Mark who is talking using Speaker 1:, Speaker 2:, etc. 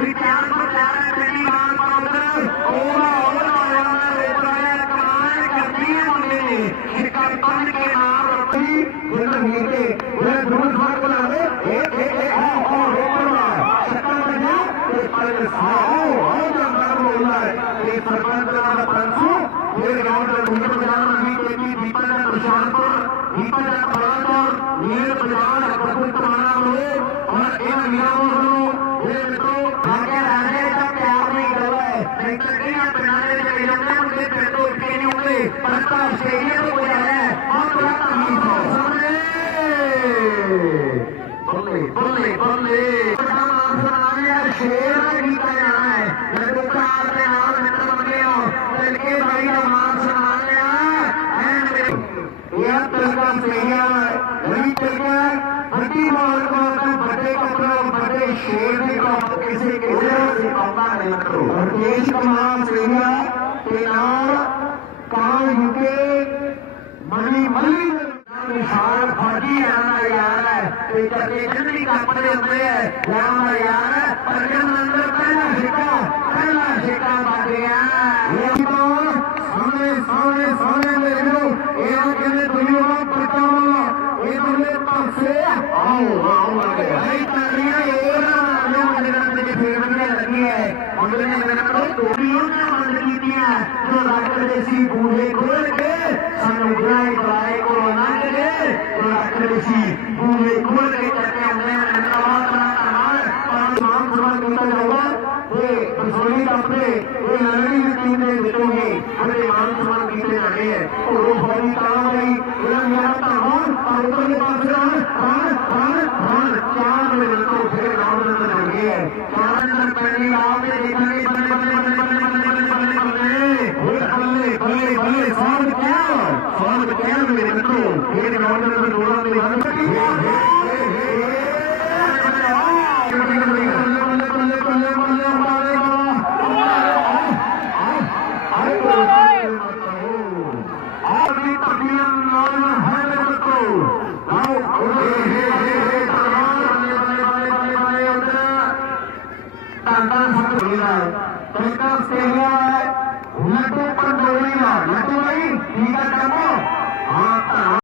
Speaker 1: Retired सरकार है तेरी मांग काउंटर ओला ओला ओला में रोता है कमाल करती है तुमने निकलबंद के नाम रखी गुल नीचे गुल धूल भाग बना दे एक एक एक हो हो हो करना शक्ल में जा ये पर साओ हो जब नाम बोलना है ये सरपंच का नाम पंसू ये गाँव का मुंगेर बाज़ार में भी एक ही दीपक का प्रशांत दीपक का प्रणाम और मेरे परिवार अकबर तुम्हारा लोग शेर गीता जाना भी को किसी किसी अवमान न करो देश का महान सेवा तेनाल कहा यूके मल्ली मल्ली निशान फौजी रामा यार इंटरनेशनल कंपनी अंदर है रामा यार परजन अंदर पहला शिका पहला शिका बात यार सामने सामने सामने मेरे को ये कहने दुनिया में पता हो ये मेरे पास से आओ आओ आ गए रखी है। उन्होंने मेरे को टोपियों ने बंद की थी जो डॉक्टर जैसी बूढ़े खोल के समुदाय बड़ाई को बना के तो डॉक्टर जैसी बूढ़े खोल के करके हमने चार मिनट को फिर Hey, hey, hey, hey. Entonces,